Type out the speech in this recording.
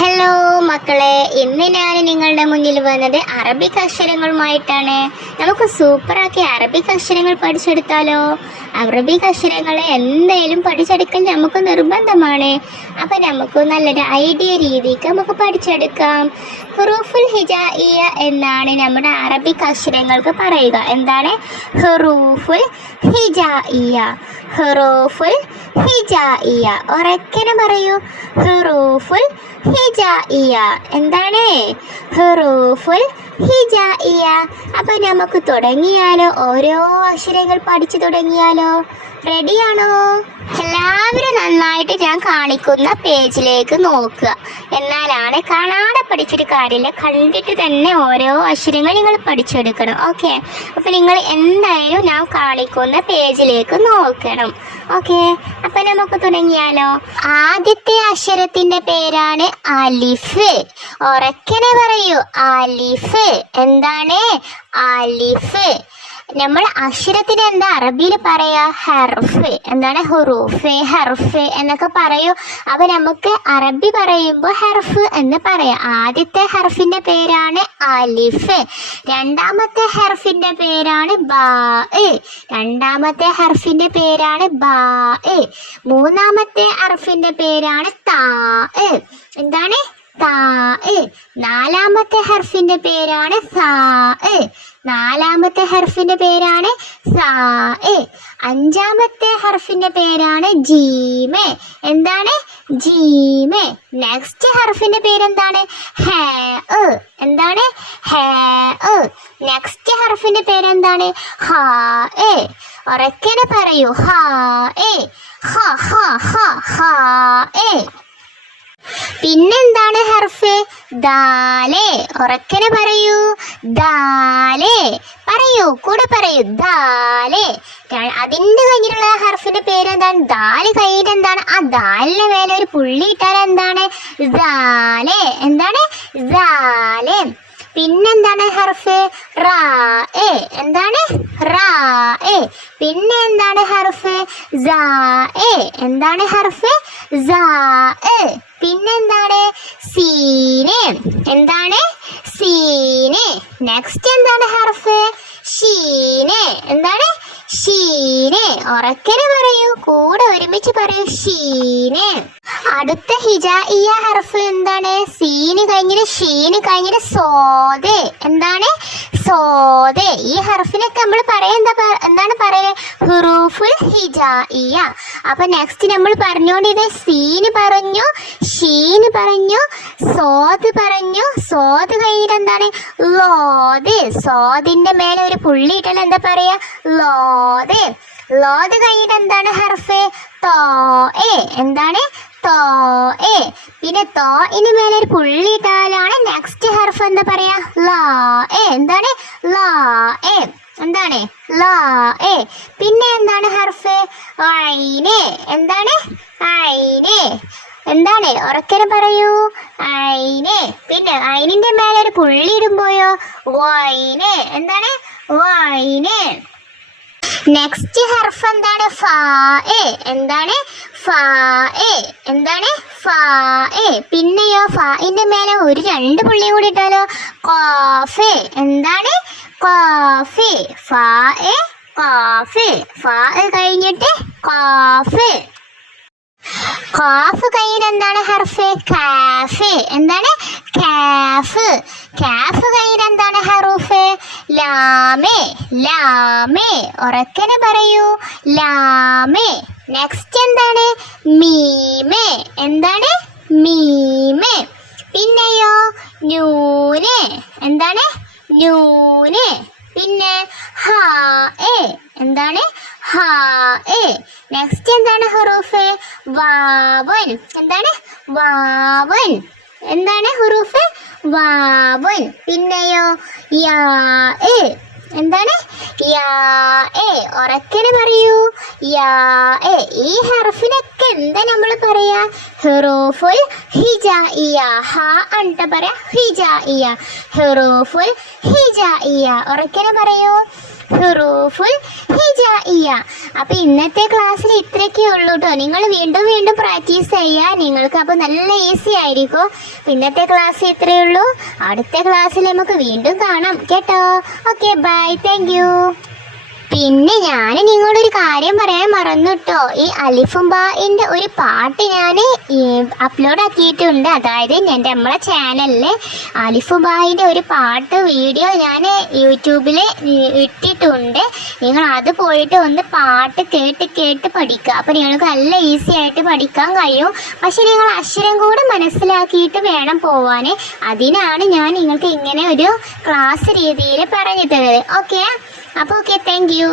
Hello മക്കളെ, ഇന്ന് ഞാൻ നിങ്ങളുടെ മുന്നിൽ വന്നത് അറബിക് അക്ഷരങ്ങളുമായിട്ടാണ്. നമുക്ക് സൂപ്പറാക്കി അറബിക് അക്ഷരങ്ങൾ പഠിച്ചെടുത്താലോ? അറബിക് അക്ഷരങ്ങളെ എന്തായാലും പഠിച്ചെടുക്കൽ നമുക്ക് നിർബന്ധമാണ്. അപ്പം നമുക്ക് നല്ലൊരു ഐഡിയ രീതിക്ക് നമുക്ക് പഠിച്ചെടുക്കാം. ഹുറൂഫുൽ ഹിജായിയ എന്നാണ് നമ്മുടെ അറബിക് അക്ഷരങ്ങൾക്ക് പറയുക. എന്താണ്? ഹുറൂഫുൽ ഹിജായിയ. ഹുറൂഫുൽ ഹിജായിയ. ഉറക്കനെ പറയൂ. ഹുറൂഫുൽ ഹിജായിയ. എന്താണ്? ഹുറൂഫുൽ ഹിജായിയ. അപ്പോൾ നമുക്ക് തുടങ്ങിയാലോ? ഓരോ അക്ഷരങ്ങൾ പഠിച്ചു തുടങ്ങിയാലോ? റെഡിയാണോ? എല്ലാവരും നന്നായിട്ട് ഞാൻ കാണിക്കുന്ന പേജിലേക്ക് നോക്കുക. എന്നാലാണ് കാണാതെ പഠിച്ചൊരു കാര്യമില്ല. കണ്ടിട്ട് തന്നെ ഓരോ അക്ഷരങ്ങൾ നിങ്ങൾ പഠിച്ചെടുക്കണം. ഓക്കെ, അപ്പോൾ നിങ്ങൾ എന്തായാലും ഞാൻ കാണിക്കുന്ന പേജിലേക്ക് നോക്കണം. ഓക്കെ, അപ്പം നമുക്ക് തുടങ്ങിയാലോ? ആദ്യത്തെ അക്ഷരത്തിൻ്റെ പേരാണ് അലിഫ്. ഉറക്കനെ പറയൂ. അലിഫ്. എന്താണ്? അലിഫ്. നമ്മൾ അക്ഷരത്തിന് എന്താ അറബിയിൽ പറയാ? ഹർഫ്. എന്താണ്? ഹുറൂഫ്, ഹർഫ് എന്നൊക്കെ പറയൂ. അപ്പോൾ നമുക്ക് അറബി പറയുമ്പോൾ ഹർഫ് എന്ന് പറയാം. ആദ്യത്തെ ഹർഫിൻ്റെ പേരാണ് അലിഫ്. രണ്ടാമത്തെ ഹർഫിൻ്റെ പേരാണ് ബാ. രണ്ടാമത്തെ ഹർഫിൻ്റെ പേരാണ് ബാ. മൂന്നാമത്തെ ഹർഫിൻ്റെ പേരാണ് താ. എന്താണ്? താ. നാലാമത്തെ ഹർഫിൻ്റെ പേരാണ് സാ. നാലാമത്തെ ഹർഫിൻ്റെ പേരാണ് സാ. അഞ്ചാമത്തെ ഹർഫിൻ്റെ പേരാണ് ജീമ്. എന്താണ്? ജീമ്. നെക്സ്റ്റ് ഹർഫിൻ്റെ പേരെന്താണ്? ഹേ. എന്താണ്? ഹേ. നെക്സ്റ്റ് ഹർഫിൻ്റെ പേരെന്താണ്? ഹാ. ഉറക്കനെ പറയൂ. ഹാ. ഹാ ഹാ ഹാ ഹാ. പിന്നെന്താണ് ഹർഫ്? ദാല്. ഉറക്കനെ പറയൂ. ദാല്. പറയൂ, കൂടെ പറയൂ. ദാല്. അതിൻ്റെ കഴിഞ്ഞിട്ടുള്ള ഹർഫിന്റെ പേരെന്താണ്? ദാല് കഴിഞ്ഞിട്ട് എന്താണ്? ആ ദാലിന് മേലെ ഒരു പുള്ളി ഇട്ടാൽ എന്താണ്? ദാല്. എന്താണ്? ദാല്. പിന്നെന്താണ് ഹർഫ്? റാ. എന്താണ്? റാ. പിന്നെ എന്താണ് ഹർഫ്? സാ. എന്താണ് ഹർഫ്? സാ. പിന്നെന്താണ്? സീന്. എന്താണ്? സീന്. നെക്സ്റ്റ് എന്താണ് ഹർഫ്? ഷീന്. എന്താണ്? ഷീന്. ഉറക്കനെ പറയൂ, കൂടെ ഒരുമിച്ച് പറയൂ. ഷീന്. അടുത്ത ഹിജായിയ ഹർഫ് എന്താണ്? സീന് കഴിഞ്ഞിട്ട് ഷീന് കഴിഞ്ഞിട്ട് സോദ്. എന്താണ്? സോദ്. ഈ ഹർഫിനൊക്കെ നമ്മൾ എന്താണ് പറയുന്നത്? ഹുറൂഫുൽ ഹിജായിയ. അപ്പൊ നെക്സ്റ്റ് നമ്മൾ പറഞ്ഞുകൊണ്ടിരുന്ന സീന് പറഞ്ഞു, ഷീന് പറഞ്ഞു, സോദ് പറഞ്ഞു. സോദ് കഴിഞ്ഞിട്ട് എന്താണ്? ലോദ്. സോദിന്റെ മേലെ ഒരു പുള്ളി ഇട്ടാൽ എന്താ പറയാ? ലോദ്. ലോദ് കഴിഞ്ഞിട്ട് എന്താണ് ഹർഫ്? തോ. എന്താണ്? തോ. പിന്നെ തോ ഇന് മേലെ ഒരു പുള്ളി ഇട്ടാലാണ് നെക്സ്റ്റ് ഹർഫ് എന്താ പറയാ? ലാ. എന്താണ്? ലാ. എന്താണ്? ലാ. പിന്നെ എന്താണ് ഹർഫ്? ഐന്. എന്താണ്? ഐന്. എന്താണ്? ഉറക്കനെ പറയൂ. ഐന്. പിന്നെ ഐനിന്റെ മേലെ ഒരു പുള്ളി ഇടുമ്പോയോ? വൈന്. എന്താണ്? വൈന്. നെക്സ്റ്റ് ഹർഫ് എന്താണ്? ഫാ. എന്താണ്? ഫാ. എന്താണ്? ഫാ. പിന്നെയോ ഫാഇന്റെ മേലെ ഒരു രണ്ട് പുള്ളിയും കൂടി ഇട്ടാലോ? ഖാഫ്. എന്താണ്? ഖാഫ്. ഫാ. ഖാഫ്. ഫാ കഴിഞ്ഞിട്ട് ഖാഫ്. ഖാഫ് കഴിഞ്ഞിട്ട് എന്താണ് ഹർഫ്? കാഫ്. എന്താണ്? കാഫ്. കാഫ് കഴിഞ്ഞിട്ട് എന്താണ് ഹറൂഫ്? ലാമ്. ലാമ്. ഉറക്കനെ പറയൂ. ലാമ്. നെക്സ്റ്റ് എന്താണ്? മീമ്. എന്താണ്? മീമ്. പിന്നെയോ നൂന്. എന്താണ്? നൂന്. പിന്നെ ഹാ. എന്താണ്? ഹാ. നെക്സ്റ്റ് എന്താണ് ഹുറൂഫ്? വാവൻ. എന്താണ്? വാവൻ. എന്താണ് ഹുറൂഫ്? വാവൻ. പിന്നെയോ യാ. എന്താണ്? യാ. ഉറക്കനെ പറയൂ. യാ. ഈ ഹർഫിനൊക്കെ എന്താ നമ്മൾ പറയാ? ഹുറൂഫുൽ ഹിജായിയ. ഹാ അണ്ട പറയാ ഹിജായിയ. ഹുറൂഫുൽ ഹിജായിയ. ഉറക്കനെ പറയൂ. ഹുറൂഫുൽ ഹിജായിയ. അപ്പോൾ ഇന്നത്തെ ക്ലാസ്സിൽ ഇത്രയൊക്കെ ഉള്ളൂ കേട്ടോ. നിങ്ങൾ വീണ്ടും വീണ്ടും പ്രാക്ടീസ് ചെയ്യുക, നിങ്ങൾക്ക് അപ്പോൾ നല്ല ഈസി ആയിരിക്കും. ഇന്നത്തെ ക്ലാസ് ഇത്രയേ ഉള്ളൂ. അടുത്ത ക്ലാസ്സിൽ നമുക്ക് വീണ്ടും കാണാം കേട്ടോ. Okay, bye, thank you. പിന്നെ ഞാൻ നിങ്ങളൊരു കാര്യം പറയാൻ മറന്നു കേട്ടോ. ഈ അലിഫും ബാഇൻ്റെ ഒരു പാട്ട് ഞാൻ അപ്ലോഡ് ആക്കിയിട്ടുണ്ട്. അതായത് നമ്മളെ ചാനലിൽ അലിഫു ബാഇൻ്റെ ഒരു പാട്ട് വീഡിയോ ഞാൻ യൂട്യൂബിൽ ഇട്ടിട്ടുണ്ട്. നിങ്ങൾ അത് പോയിട്ട് ഒന്ന് പാട്ട് കേട്ട് പഠിക്കുക. അപ്പോൾ നിങ്ങൾക്ക് നല്ല ഈസി ആയിട്ട് പഠിക്കാൻ കഴിയും. പക്ഷെ നിങ്ങൾ അക്ഷരം കൂടെ മനസ്സിലാക്കിയിട്ട് വേണം പോവാൻ. അതിനാണ് ഞാൻ നിങ്ങൾക്ക് ഇങ്ങനെ ഒരു ക്ലാസ് രീതിയിൽ പറഞ്ഞു തരുന്നത്. ഓക്കെ, അപ്പോൾ ഓക്കെ, താങ്ക് യു.